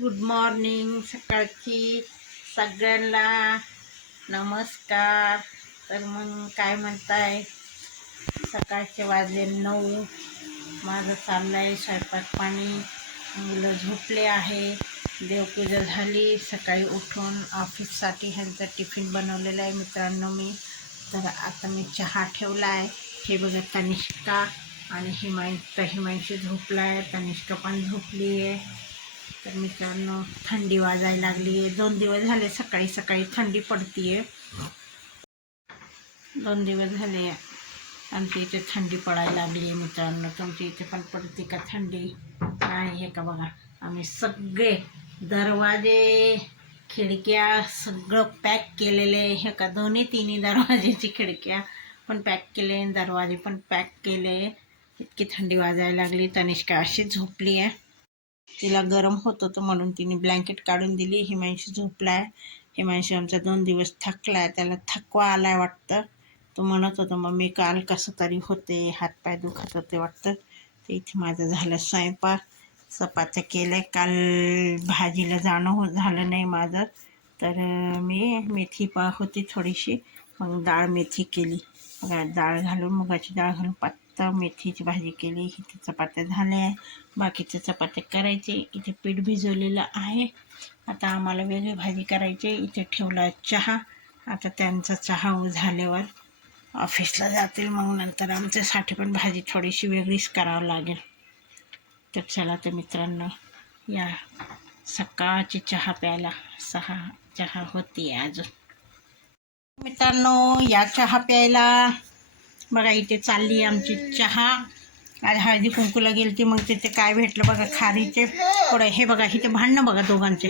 Good morning सकाळची सगळ्यांना नमस्कार. तर मग काय म्हणताय, सकाळचे वाजले 9. माझं चाललं आहे स्वयंपाक पाणी, मुलं झोपले आहे, देवपूजा झाली. सकाळी उठून ऑफिससाठी ह्यांचा टिफिन बनवलेला आहे मित्रांनो मी. तर आता मी चहा ठेवला आहे. हे बघा तनिष्का आणि हिमांशी झोपला आहे, तनिष्का पण झोपली आहे. तर मित्रांनो थंडी वाजायला लागली आहे. 2 दिवस झाले सकाळी सकाळी थंडी पडती आहे. 2 दिवस झाले आमच्या इथे थंडी पडायला लागली आहे मित्रांनो. तुमच्या इथे पण पडते का थंडी? नाही हे का बघा, आम्ही सगळे दरवाजे खिडक्या सगळं पॅक केलेले आहे. हे का तिन्ही दरवाजेची खिडक्या पण पॅक केले, दरवाजे पण पॅक केले. इतकी थंडी वाजायला लागली. तनिष्का अशी झोपली आहे, तिला गरम होत होतं म्हणून तिने ब्लँकेट काढून दिली. हिमांशी झोपलाय. हिमांशी आमचा 2 दिवस थकलाय, त्याला थकवा आलाय वाटतं. तो म्हणत होता मम्मी काल कसं तरी होते, हातपाय दुखत होते वाटतं. तर इथे माझं झालं स्वयंपाक, चपात्या केल्या. काल भाजीला जाणं झालं नाही माझं, तर मी मेथी होती थोडीशी, मग डाळ मेथी केली. डाळ घालून, मुगाची डाळ घालून पातळ मेथीची भाजी केली. इथे चपात्या झाल्या, बाकीच्या चपात्या करायचे. इथे पीठ भिजवलेलं आहे. आता आम्हाला वेगळी भाजी करायची. इथे ठेवला चहा. आता त्यांचा चहा झाल्यावर ऑफिसला जातील, मग नंतर आमच्यासाठी पण भाजी थोडीशी वेगळीच करावं लागेल. तर चला तर मित्रांनो, या सकाळची चहा प्यायला. 6 चहा होती अजून. मित्रांनो या चहा प्यायला. बघा इथे चालली आमची चहा. आज हळदी कुंकूला गेलती, मग तिथे काय भेटलं बघा, खारीचे थोडे. हे बघा इथे भांडणं बघा दोघांचे.